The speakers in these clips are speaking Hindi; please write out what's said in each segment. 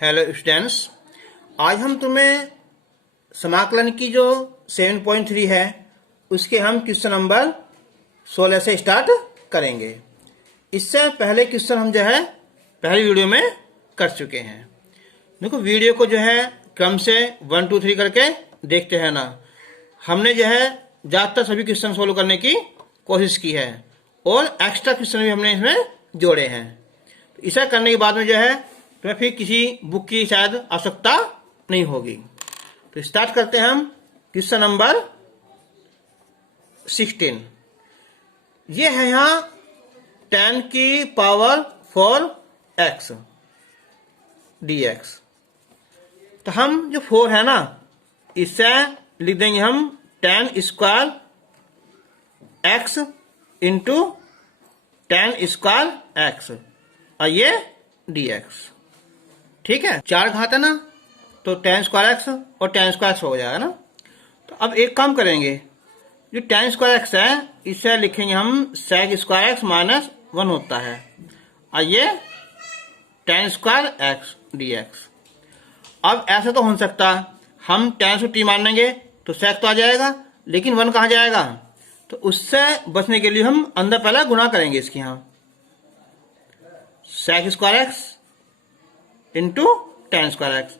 हेलो स्टूडेंट्स, आज हम तुम्हें समाकलन की जो 7.3 है उसके हम क्वेश्चन नंबर 16 से स्टार्ट करेंगे। इससे पहले क्वेश्चन हम जो है पहली वीडियो में कर चुके हैं। देखो वीडियो को जो है क्रम से 1 2 3 करके देखते हैं ना। हमने जो है ज़्यादातर सभी क्वेश्चन सोल्व करने की कोशिश की है और एक्स्ट्रा क्वेश्चन भी हमने इसमें जोड़े हैं। तो ऐसा करने के बाद में जो है तुम्हें फिर किसी बुक की शायद आवश्यकता नहीं होगी। तो स्टार्ट करते हैं हम क्वेश्चन नंबर 16। ये है यहाँ 10 की पावर 4 x dx। तो हम जो 4 है ना इससे लिख देंगे हम 10 square x into 10 square x और ये dx। ठीक है, 4 घात है ना तो 10 स्क्वायर एक्स और 10 स्क्वायर एक्स हो जाएगा ना। तो अब एक काम करेंगे, जो 10 स्क्वायर एक्स है इसे लिखेंगे हम सेक स्क्वायर एक्स माइनस 1 होता है और ये 10 स्क्वायर एक्स डी एक्स। अब ऐसा तो हो सकता हम 10 को टी मान लेंगे तो सेक तो आ जाएगा, लेकिन 1 कहाँ जाएगा। तो उससे बचने के लिए हम अंदर पहले गुणा करेंगे इसकी। यहाँ sec square x into 10 square x,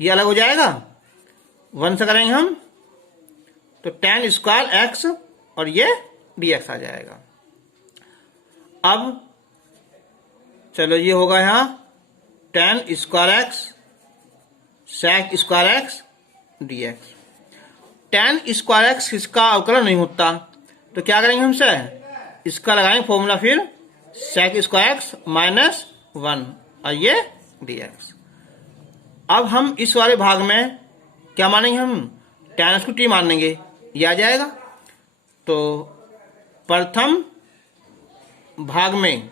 ये अलग हो जाएगा। 1 से करेंगे हम तो 10 स्क्वायर एक्स और ये dx आ जाएगा। अब चलो ये होगा यहाँ 10 square x sec square x dx। 10 square x इसका अवकलन नहीं होता तो क्या करेंगे हमसे इसका लगाएंगे फॉर्मूला, फिर सेक स्क्वायर एक्स माइनस 1 और ये dx। अब हम इस वाले भाग में क्या मानेंगे, हम tan को t मान लेंगे, ये आ जाएगा। तो प्रथम भाग में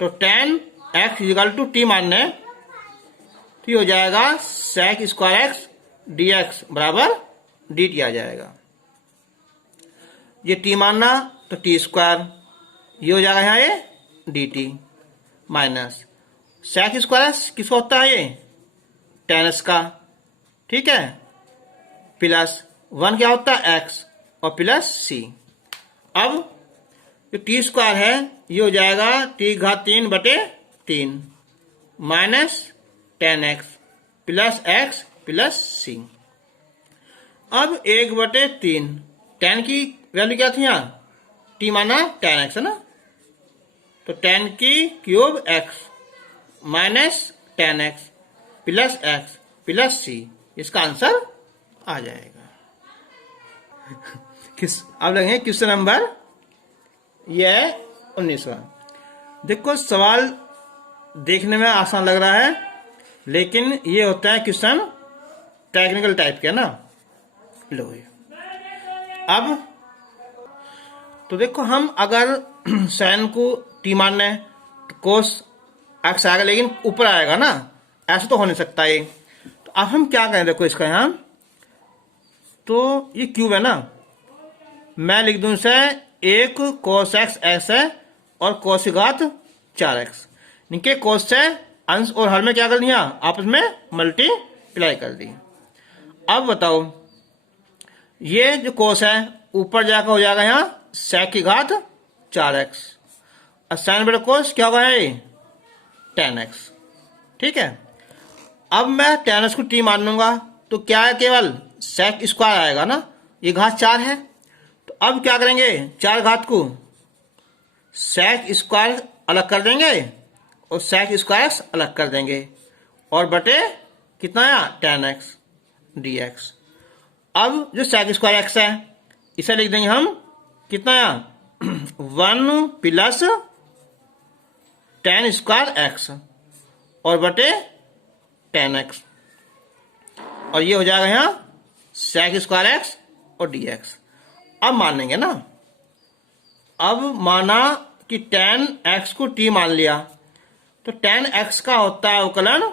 तो tan x equal to t मानने तो हो जाएगा सेक स्क्वायर एक्स dx बराबर dt आ जाएगा। ये t मानना तो t स्क्वायर, ये हो जाएगा यहाँ ये dt माइनस सेक स्क्वायर किसका होता है ये tan का, ठीक है, प्लस 1 क्या होता है x और प्लस c। अब जो t स्क्वायर है ये हो जाएगा t घात 3 बटे 3 minus 10x plus x plus c। अब 1 बटे 3 tan की वैल्यू क्या थी यहाँ t माना 10x है ना, तो 10 की cube x minus 10x plus x plus c, इसका आंसर आ जाएगा। अब लगे क्वेश्चन नंबर ये 19वां। देखो सवाल देखने में आसान लग रहा है लेकिन ये होता है क्वेश्चन टेक्निकल टाइप के ना। लो अब तो देखो हम अगर साइन को टी मान लें तो कोस एक्स आएगा, लेकिन ऊपर आएगा ना, ऐसा तो हो नहीं सकता ये। तो अब हम क्या करें, देखो इसका यहाँ तो ये क्यूब है ना, मैं लिख दूं इसे 1 कोस एक्स ऐसे और कोस घात 4x। इनके कोस से अंश और हर में क्या कर दिया आपस में मल्टीप्लाई कर दी। अब बताओ ये जो कोस है ऊपर जाकर हो जाएगा यहाँ सेक की घात 4x और साइन बटा कोस क्या होगा ये 10x। ठीक है, अब मैं 10x को t मान लूंगा तो क्या है केवल सेक स्क्वायर आएगा ना, ये घात 4 है। तो अब क्या करेंगे 4 घात को सेक स्क्वायर अलग कर देंगे और सेक स्क्वायर अलग कर देंगे और बटे कितना आया 10x dx। अब जो सेक स्क्वायर x है इसे लिख देंगे हम कितना आया 1 प्लस 10 स्क्वायर x और बटे 10x और ये हो जाएगा यहाँ सेक स्क्वायर x और dx। अब मान लेंगे ना, अब माना कि 10x को t मान लिया तो 10x का होता है अवकलन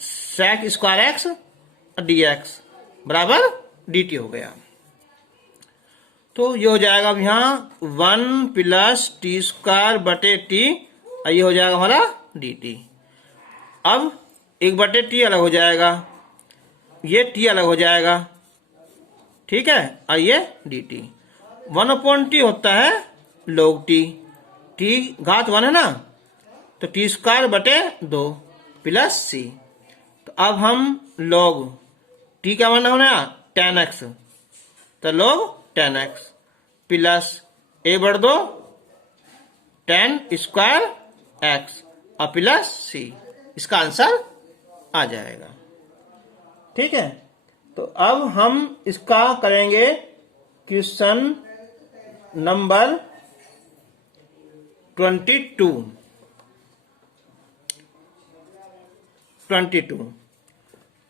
सेक स्क्वायर x और dx बराबर dt हो गया। तो ये हो जाएगा अब यहाँ 1 प्लस टी स्क्वायर बटे टी, ये हो जाएगा हमारा dt। अब 1/t अलग हो जाएगा, ये t अलग हो जाएगा, ठीक है, और ये dt। 1/t होता है log t, t घात 1 है ना, तो t² 2 प्लस c। तो अब हम log t क्या बना होना 10x, तो log 10x प्लस a/2 10² और प्लस c, इसका आंसर आ जाएगा। ठीक है, तो अब हम इसका करेंगे क्वेश्चन नंबर 22।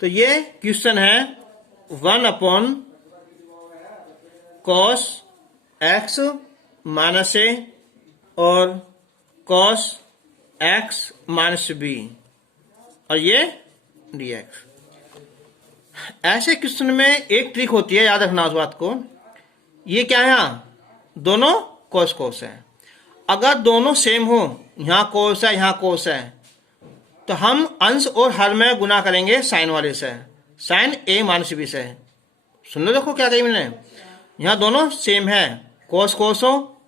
तो ये क्वेश्चन है 1/cos x माइनस a और cos x माइनस b और ये dx। ऐसे क्वेश्चन में एक ट्रिक होती है, याद रखना उस बात को। ये क्या है, यहाँ दोनों cos है। अगर दोनों सेम हो, यहाँ cos है यहाँ cos है, तो हम अंश और हर में गुना करेंगे साइन वाले से, साइन a माइनस b से। सुन लो, देखो क्या कही मैंने, यहाँ दोनों सेम है, cos हो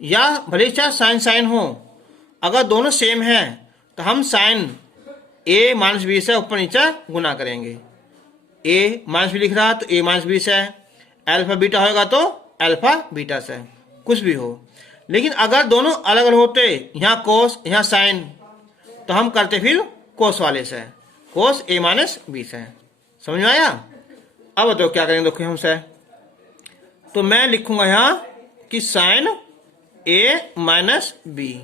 या भले चाहे साइन साइन हो, अगर दोनों सेम है तो हम साइन a माइनस b से ऊपर नीचे गुना करेंगे। a माइनस b लिख रहा तो a माइनस b से, अल्फा बीटा होगा तो अल्फा बीटा से, कुछ भी हो। लेकिन अगर दोनों अलग अलग होते, यहाँ cos यहाँ साइन, तो हम करते फिर cos वाले से, cos a माइनस b से। समझ में आया? अब बताओ क्या करेंगे, देखो हमसे। तो मैं लिखूंगा यहाँ कि साइन a माइनस b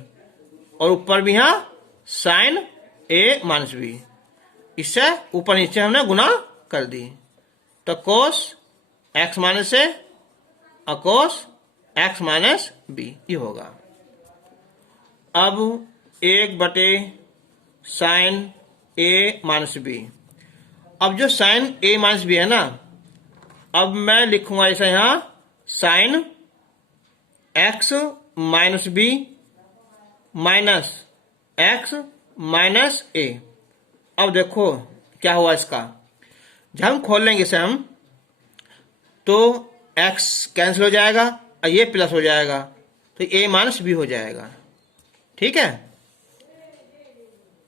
और ऊपर भी यहाँ साइन a माइनस b, इससे ऊपर नीचे हमने गुना कर दी, तो cos x माइनस a और cos x माइनस b ये होगा। अब 1/sin a माइनस b। अब जो साइन a माइनस b है ना, अब मैं लिखूंगा ऐसा यहाँ sine x minus b minus x minus a। अब देखो क्या हुआ इसका, जब हम खोल लेंगे इसे हम, तो x कैंसिल हो जाएगा और ये प्लस हो जाएगा, तो a माइनस b हो जाएगा। ठीक है,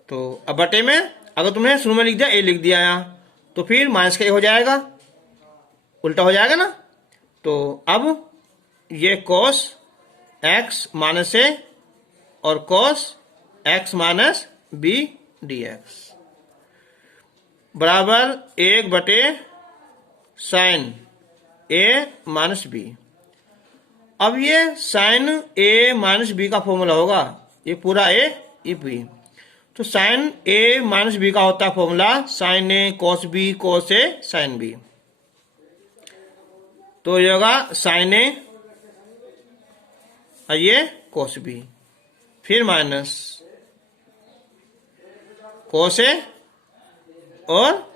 तो अब बटे में अगर तुमने शुरू में लिख दिया a लिख दिया यहाँ, तो फिर माइनस का a हो जाएगा, उल्टा हो जाएगा ना। तो अब ये cos x माइनस a और cos x minus b dx बराबर 1/sin a माइनस b। अब ये साइन a माइनस b का फॉर्मूला होगा, ये पूरा a ये b। तो साइन a माइनस b का होता है formula sine a cos b cos a sine b। तो ये होगा साइन a और ये cos b, फिर माइनस cos a और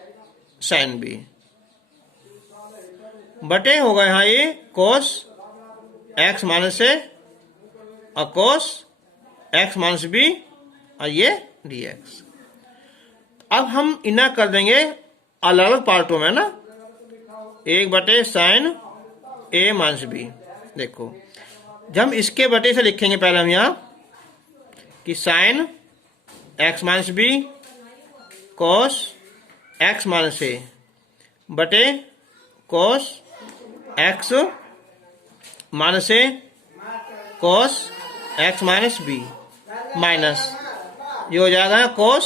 साइन b बटे होगा यहाँ ये cos x माइनस a और cos x माइनस b और ये dx। अब हम इन्हें कर देंगे अलग अलग पार्टों में ना, 1/sin a माइनस b। देखो जब हम इसके बटे से लिखेंगे, पहले हम यहाँ कि sine x minus b cos x minus a बटे cos x minus a cos x minus b minus ये हो जाएगा cos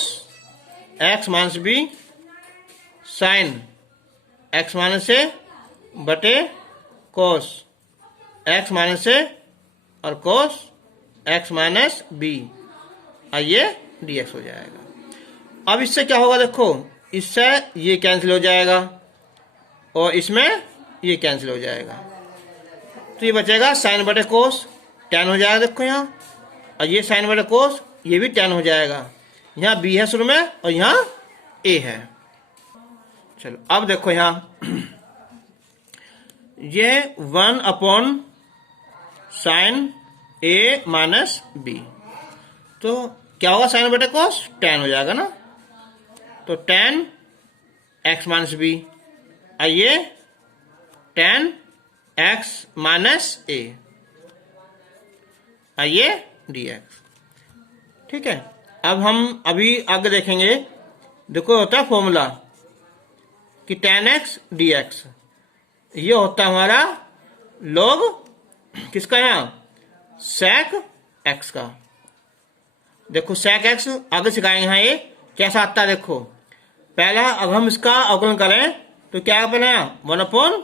x minus b sine x minus a बटे cos x माइनस a और cos x माइनस b और ये dx हो जाएगा। अब इससे क्या होगा, देखो इससे ये कैंसिल हो जाएगा और इसमें ये कैंसिल हो जाएगा, तो ये बचेगा साइन बटे कोस, tan हो जाएगा। देखो यहाँ, और ये साइन बटे कोस ये भी tan हो जाएगा। यहाँ b है शुरू में और यहाँ a है। चलो अब देखो यहाँ ये 1/sin a माइनस b, तो क्या होगा साइन बटे कोस tan हो जाएगा ना। तो tan x माइनस बी, आइए tan x माइनस ए, आइए dx। ठीक है, अब हम अभी आगे देखेंगे। देखो होता है फॉर्मूला कि tan x dx, ये होता है हमारा log किसका, यहाँ sec x का। देखो sec x आगे सिखाएंगे यहाँ ये कैसा आता है। देखो पहला अब हम इसका अवकलन करें तो क्या बना, 1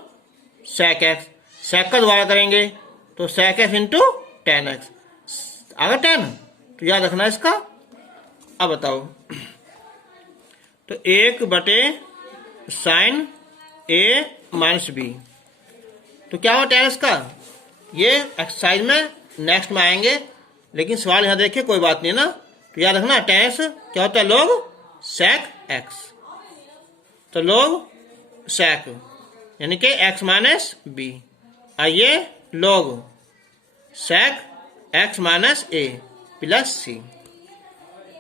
sec x, sec का दोबारा करेंगे तो sec x into tan x, अगर tan तो याद रखना इसका। अब बताओ, तो 1/sin a माइनस बी, तो क्या हुआ tan का, ये एक्सरसाइज में नेक्स्ट में आएंगे, लेकिन सवाल यहाँ देखिए, कोई बात नहीं ना। तो याद रखना tan क्या होता है, log sec x, तो log sec यानी कि x माइनस बी, आइए log sec x माइनस ए प्लस सी।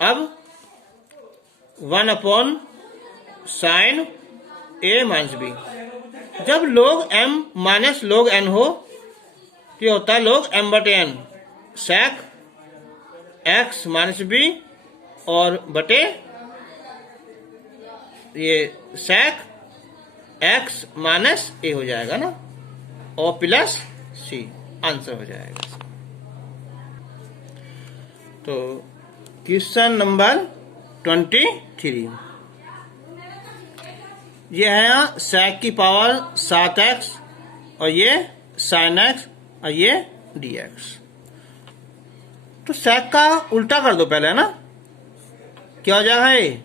अब 1/sin a माइनस बी, जब log m minus log n हो तो होता है log m/n sec x minus b और बटे ये sec x माइनस ए हो जाएगा ना, और प्लस सी आंसर हो जाएगा। तो क्वेश्चन नंबर 23, ये है यहाँ sec की पावर 7x और ये sin x और ये dx। तो sec का उल्टा कर दो पहले, है ना, क्या हो जाएगा, ये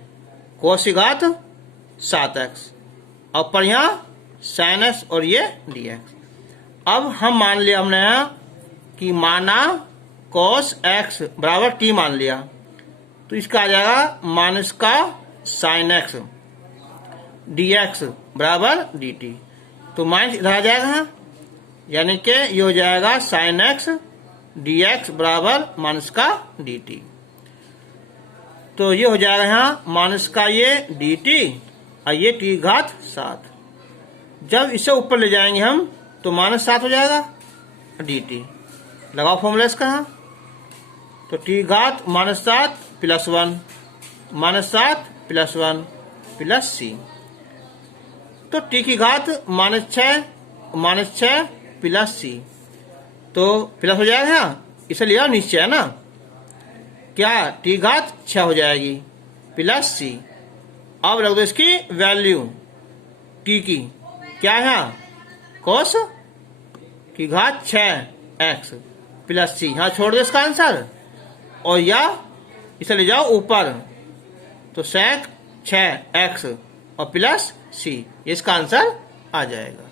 cos की घात 7x और पर यहाँ sin x और ये dx। अब हम मान लिया हमने यहाँ कि माना cos x बराबर t मान लिया, तो इसका आ जाएगा माइनस का sin x dx बराबर dt, तो माइनस इधर आ जाएगा, यानी कि ये हो जाएगा sin x dx बराबर माइनस का dt। तो ये हो जाएगा यहाँ माइनस का ये dt और ये t घात 7, जब इसे ऊपर ले जाएंगे हम तो माइनस 7 हो जाएगा dt। लगाओ फॉर्मूला इसका यहाँ, तो t घात minus 7 plus 1 minus 7 plus 1 plus c, तो t की घात माइनस 6 प्लस c, तो प्लस हो जाएगा यहाँ, इसे लिया नीचे, है ना, क्या t घात 6 हो जाएगी प्लस c। अब रख दो इसकी वैल्यू t की, क्या है यहाँ cos की घात 6x प्लस c, यहाँ छोड़ दो इसका आंसर, और या इसे ले जाओ ऊपर, तो sec 6x और प्लस c, इसका आंसर आ जाएगा।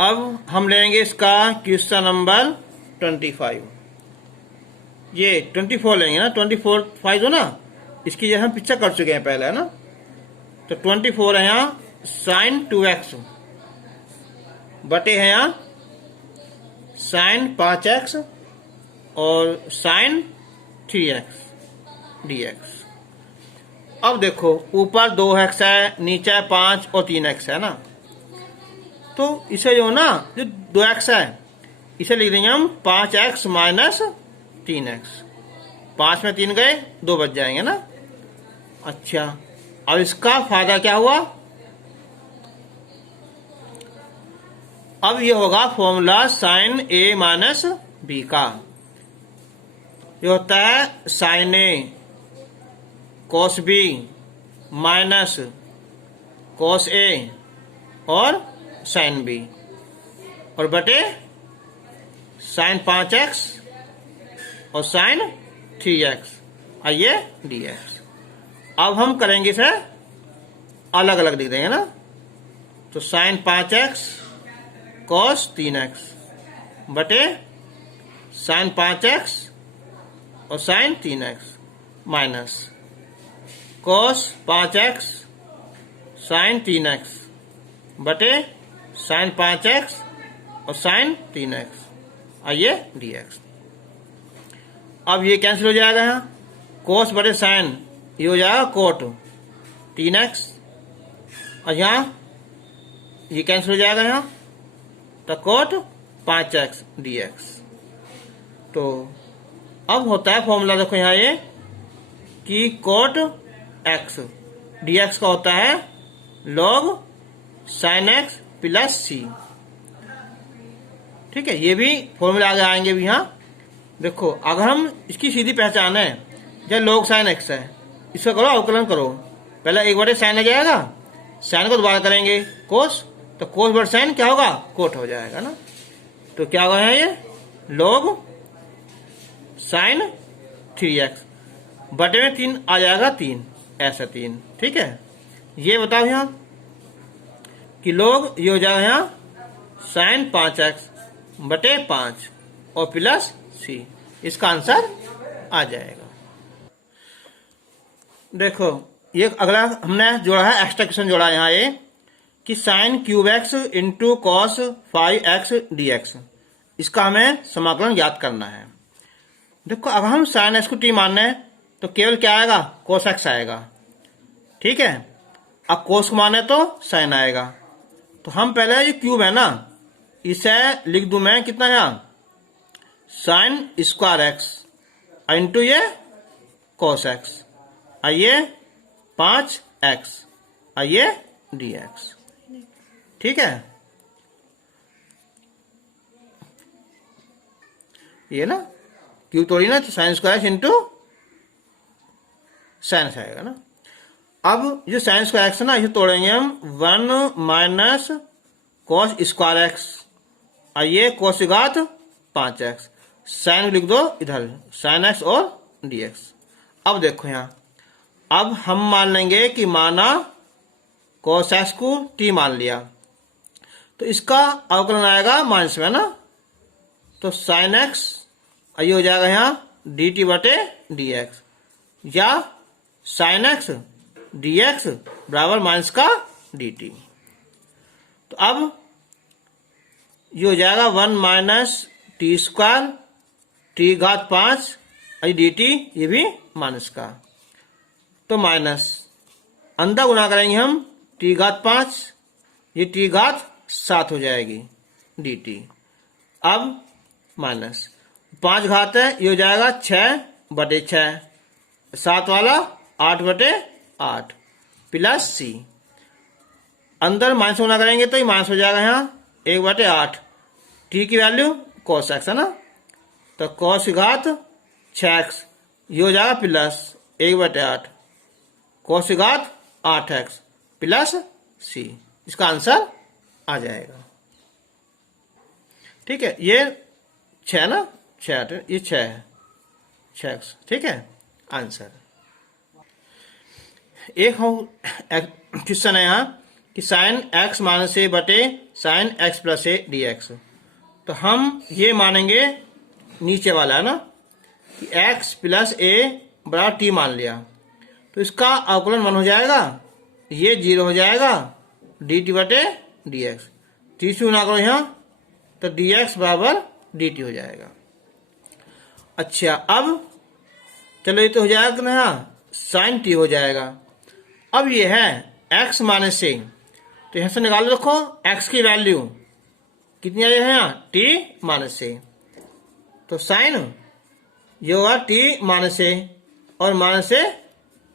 अब हम लेंगे इसका क्वेश्चन नंबर 25, ये 24 लेंगे ना, 24 हो ना, इसकी जैसे हम पिक्चर कर चुके हैं पहले, है ना। तो 24 है यहाँ sin 2x बटे है यहाँ sin 5x और sin 3x dx। अब देखो ऊपर 2x है, नीचे 5 और 3x है ना, तो इसे जो ना, जो 2x है इसे लिख देंगे हम 5x माइनस 3x, 5 में 3 गए 2 बच जाएंगे ना। अच्छा, अब इसका फायदा क्या हुआ, अब ये होगा formula sin a minus b का, ये होता है sin a cos b minus cos a और sin b और बटे sin 5x और sin 3x आइए dx। अब हम करेंगे इसे अलग अलग लिख देंगे ना, तो sin 5x cos 3x बटे sin 5x और sin 3x minus cos 5x sin 3x बटे sin 5x और sin 3x आइए dx। अब ये कैंसिल हो जाएगा यहाँ, cos बटे sin ये हो जाएगा कोट 3x, और यहाँ ये कैंसिल हो जाएगा यहाँ, तो कोट 5x dx। तो अब होता है फॉर्मूला, देखो यहाँ ये कि कोट x dx का होता है log sin x plus c। ठीक है, ये भी फॉर्मूला आगे आएंगे भी। यहाँ देखो, अगर हम इसकी सीधी पहचान है, जब log sin x है, इसका करो अवकलन करो, पहले 1/sin आ जाएगा, साइन को दोबारा करेंगे कोस, तो कोस बट साइन क्या होगा, कोट हो जाएगा ना। तो क्या होगा ये log sin 3x बटे में 3 आ जाएगा 3, ऐसा 3। ठीक है, ये बताओ यहाँ कि log ये हो जाएगा यहाँ sin 5x बटे 5 और प्लस c, इसका आंसर आ जाएगा। देखो ये अगला हमने जोड़ा है, एक्स्ट्रा क्वेश्चन जोड़ा है यहाँ ये कि sine cube x into cos 5x dx, इसका हमें समाकलन ज्ञात करना है। देखो, अगर हम साइन एक्स को टी मान रहे हैं तो केवल क्या आएगा, कोस एक्स आएगा। ठीक है, अब कोस को माने तो साइन आएगा। तो हम पहले ये क्यूब है ना, इसे लिख दूं मैं कितना है, साइन स्क्वायर एक्स इंटू ये कोस एक्स, आइए 5x आइए dx। ठीक है, ये ना क्यूब तोड़ी ना, तो साइन स्क्वायर इंटू साइन आएगा ना। अब जो साइन स्क्वायर एक्स है ना, इसे तोड़ेंगे हम 1 माइनस कॉस स्क्वायर एक्स, आइए कोस घात 5x, साइन लिख दो इधर साइन एक्स और dx। अब देखो यहाँ, अब हम मान लेंगे कि माना cos x को t मान लिया, तो इसका अवकलन आएगा माइनस में ना, तो sin x ये हो जाएगा यहाँ dt बटे dx, या sin x dx बराबर माइनस का dt। तो अब ये हो जाएगा 1 माइनस टी स्क्वायर टी घात 5 dt, ये भी माइनस का, तो माइनस अंदर गुना करेंगे हम टी घात 5, ये टी घात 7 हो जाएगी dt। अब माइनस 5 घात है, ये हो जाएगा 6 बटे 6, 7 वाला 8 बटे 8 प्लस c, अंदर माइनस गुना करेंगे तो ये माइनस हो जाएगा यहाँ 1 बटे 8, टी की वैल्यू cos x है ना, तो cos घात 6x ये हो जाएगा प्लस 1 बटे 8 cos घात 8x प्लस c, इसका आंसर आ जाएगा। ठीक है, ये 6 ना, 6 ये 6 है, 6x। ठीक है, आंसर। एक क्वेश्चन है यहाँ कि साइन x माइनस a बटे sine x plus a dx, तो हम ये मानेंगे नीचे वाला है ना कि x प्लस a बराबर t मान लिया, तो इसका अवकलन 1 हो जाएगा, ये 0 हो जाएगा dt बटे dx, t से गुना करो यहाँ तो dx बराबर dt हो जाएगा। अच्छा, अब चलो ये तो हो जाएगा ना, साइन t हो जाएगा। अब ये है x माइनस से, तो यहां से निकाल रखो x की वैल्यू कितनी आई है यहाँ t माइनस से, तो साइन ये होगा t माइनस से और माइनस से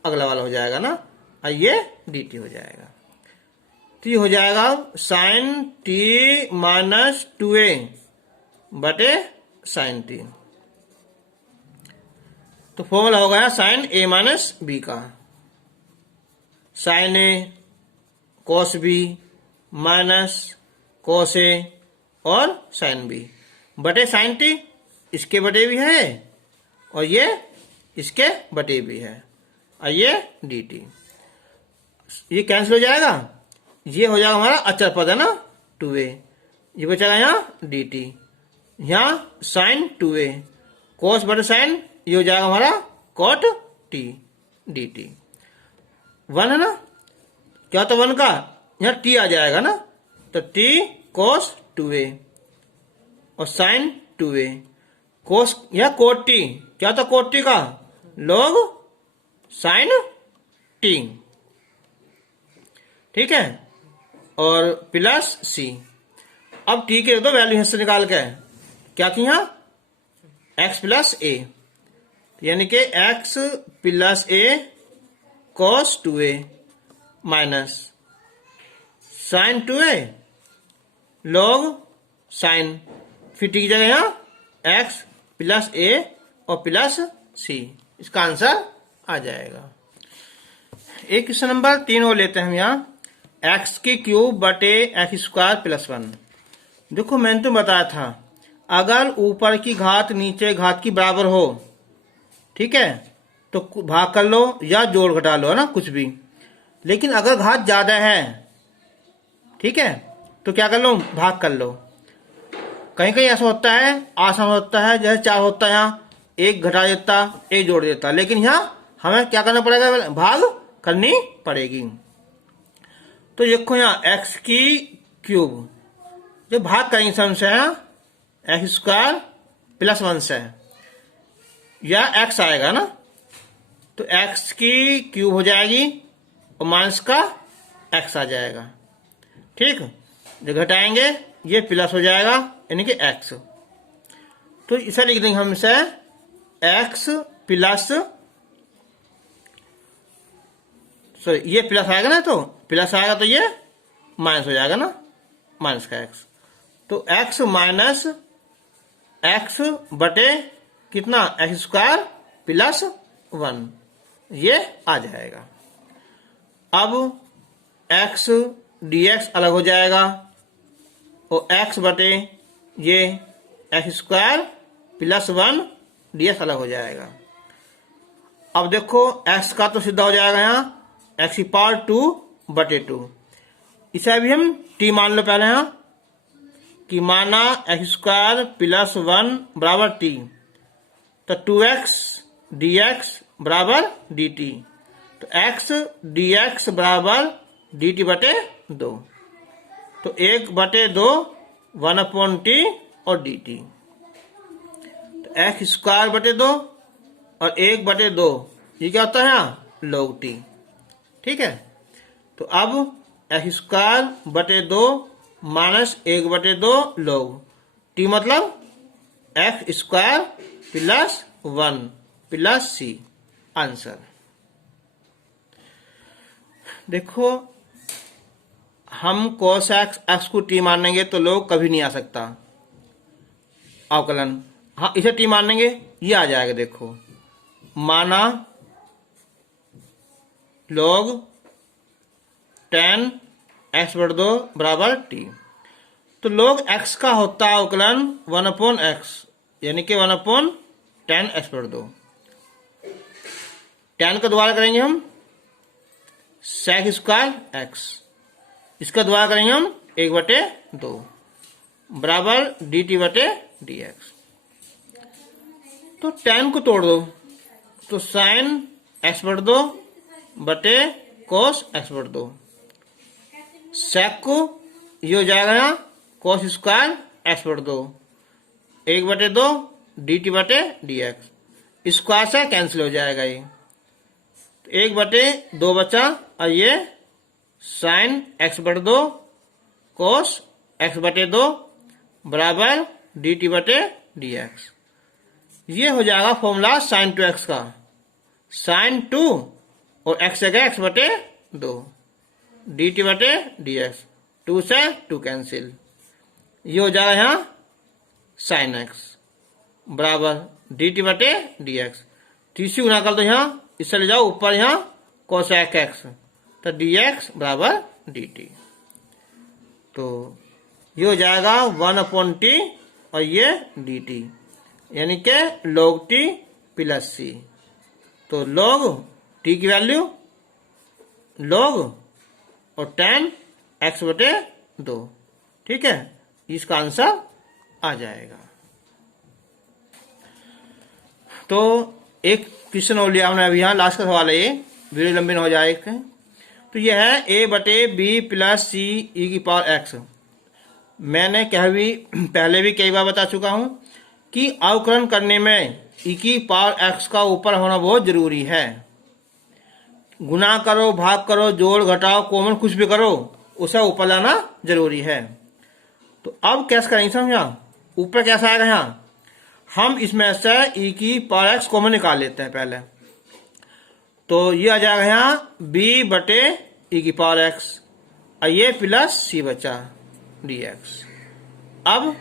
अगला वाला हो जाएगा ना, और ये dt हो जाएगा। तो ये हो जाएगा साइन t माइनस 2a बटे साइन t, तो फॉर्मूला हो गया साइन a माइनस b का, sine a cos b minus cos a और साइन b बटे साइन t, इसके बटे भी है और ये इसके बटे भी है, और ये dt, ये कैंसिल हो जाएगा, ये हो जाएगा हमारा अचर पद है ना 2a, ये बचेगा यहाँ dt, यहाँ साइन 2a कॉस बटे साइन, ये हो जाएगा हमारा कॉट t dt। 1 है ना, क्या होता 1 का, यहाँ t आ जाएगा ना, तो t cos 2a और साइन 2a, cos या कोट t, क्या होता कोट t का, log साइन टी, ठीक है, और प्लस सी। अब टी के दो वैल्यू से निकाल के क्या किया, एक्स प्लस ए, यानी कि x plus a cos 2a minus sine 2a log sine, फिर टी की जगह यहाँ एक्स प्लस ए और प्लस सी, इसका आंसर आ जाएगा। एक क्वेश्चन नंबर 3 और लेते हैं हम यहाँ, एक्स की क्यूब बटे एक्स स्क्वायर प्लस 1। देखो मैंने तो बताया था अगर ऊपर की घात नीचे घात की बराबर हो, ठीक है, तो भाग कर लो या जोड़ घटा लो, है ना, कुछ भी। लेकिन अगर घात ज्यादा है, ठीक है, तो क्या कर लो, भाग कर लो। कहीं कहीं ऐसा होता है, आसान होता है, जैसे 4 होता है यहाँ एक घटा देता एक जोड़ देता, लेकिन यहाँ हमें क्या करना पड़ेगा, भाग करनी पड़ेगी। तो देखो यहाँ एक्स की क्यूब जो भाग करेंगे सम से है एक्स स्क्वायर प्लस 1 से, या एक्स आएगा ना, तो एक्स की क्यूब हो जाएगी और माइनस का एक्स आ जाएगा, ठीक। जो घटाएंगे ये प्लस हो जाएगा यानी कि एक्स, तो इसे लिख देंगे हम इसे एक्स प्लस, सॉरी ये प्लस आएगा ना, तो प्लस आएगा तो ये माइनस हो जाएगा ना, माइनस का एक्स, तो एक्स माइनस एक्स बटे कितना, एक्स स्क्वायर प्लस 1, ये आ जाएगा। अब एक्स dx अलग हो जाएगा और एक्स बटे ये एक्स स्क्वायर प्लस 1 dx अलग हो जाएगा। अब देखो x का तो सीधा हो जाएगा यहाँ एक्स की पावर 2 बटे 2, इसे अभी हम t मान लो पहले यहाँ, कि माना एक्स स्क्वायर प्लस 1 बराबर t, तो 2x dx बराबर dt, तो x dx बराबर dt बटे 2, तो 1 बटे 2 1/t और dt, तो एक्स स्क्वायर बटे 2 और 1 बटे 2, ये क्या होता है यहाँ log t, ठीक है। तो अब एक्स स्क्वायर बटे 2 माइनस 1 बटे 2 log t, मतलब एक्स स्क्वायर प्लस 1 प्लस सी, आंसर। देखो हम cos x को t मानेंगे तो log कभी नहीं आ सकता, अवकलन, हाँ इसे t मानेंगे ये आ जाएगा। देखो माना log tan x बटे 2 बराबर t, तो log x का होता है अवकलन 1/x, यानी कि 1/tan x बटे 2, tan का दोबारा करेंगे हम sec स्क्वायर x, इसका दोबारा करेंगे हम 1 बटे 2 बराबर dt बटे dx। तो tan को तोड़ दो तो sin x बटे 2 बटे cos x बटे 2, sec को ये हो जाएगा यहाँ cos स्क्वायर x बटे 2 1 बटे 2 dt बटे dx, स्क्वायर से कैंसिल हो जाएगा ये, तो 1 बटे 2 बचा और ये sin x बटे 2 cos x बटे 2 बराबर dt बटे dx। ये हो जाएगा फॉर्मूला sin 2x का, sin 2 और x जगह x बटे 2 dt बटे dx, 2 से 2 कैंसिल, ये हो जाएगा यहाँ sin x बराबर dt बटे dx, तीसरी गुना कर दो यहाँ, इससे ले जाओ ऊपर यहाँ cos x, तो dx बराबर dt, तो ये हो जाएगा 1/t और ये dt, यानी कि log t प्लस c, तो log t की वैल्यू log और tan x बटे 2, ठीक है, इसका आंसर आ जाएगा। तो एक क्वेश्चन और लिया हमने अभी, यहाँ लास्ट का सवाल है ये, वीडियो लंबी न हो जाएगा। तो यह है a बटे बी प्लस सी ई की पावर x। मैंने पहले भी कई बार बता चुका हूं कि अवकलन करने में e की पावर x का ऊपर होना बहुत जरूरी है, गुणा करो, भाग करो, जोड़ घटाओ, कॉमन कुछ भी करो, उसे ऊपर लाना जरूरी है। तो अब कैसे करेंगे समझ, यहाँ ऊपर कैसा आएगा, यहाँ हम इसमें से e की पावर x कॉमन निकाल लेते हैं पहले। तो ये आ जाएगा यहाँ b बटे e की पावर x, और ये प्लस c बचा dx। अब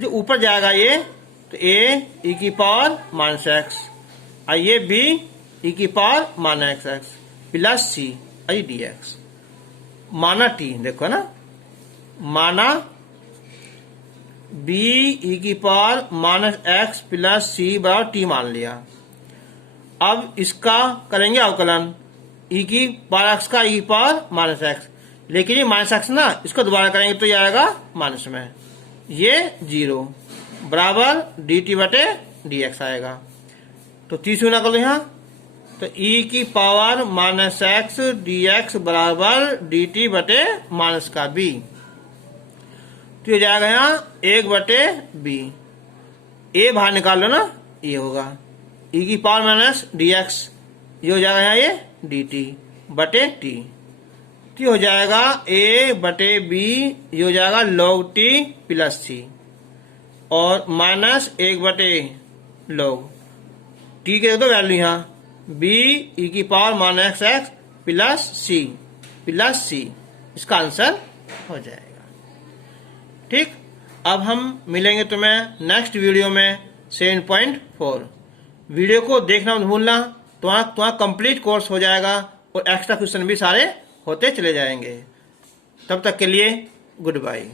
जो ऊपर जाएगा ये, तो a e की पावर माइनस x, और ये b e की power minus x plus c और dx। माना t, देखो ना, माना b e की power minus x plus c बराबर t मान लिया। अब इसका करेंगे अवकलन, e की पावर x का e की पावर माइनस x, लेकिन ये माइनस x ना, इसको दोबारा करेंगे तो ये आएगा माइनस में, ये 0 बराबर dt बटे dx आएगा। तो 30 गुना कर दो यहाँ, तो e की पावर माइनस x dx बराबर dt बटे माइनस का b। तो ये जाएगा यहाँ 1 बटे b, a बाहर निकाल लो ना, ये होगा e की पावर माइनस dx, ये हो जाएगा यहाँ ये dt बटे t। तो हो जाएगा a बटे b, ये हो जाएगा log t प्लस c, और माइनस 1 बटे log t के दो वैल्यू यहाँ b e की power minus x plus c, इसका आंसर हो जाएगा। ठीक, अब हम मिलेंगे तुम्हें नेक्स्ट वीडियो में 7.4। वीडियो को देखना मत भूलना, तुम्हारा कंप्लीट कोर्स हो जाएगा और एक्स्ट्रा क्वेश्चन भी सारे होते चले जाएंगे। तब तक के लिए गुड बाय।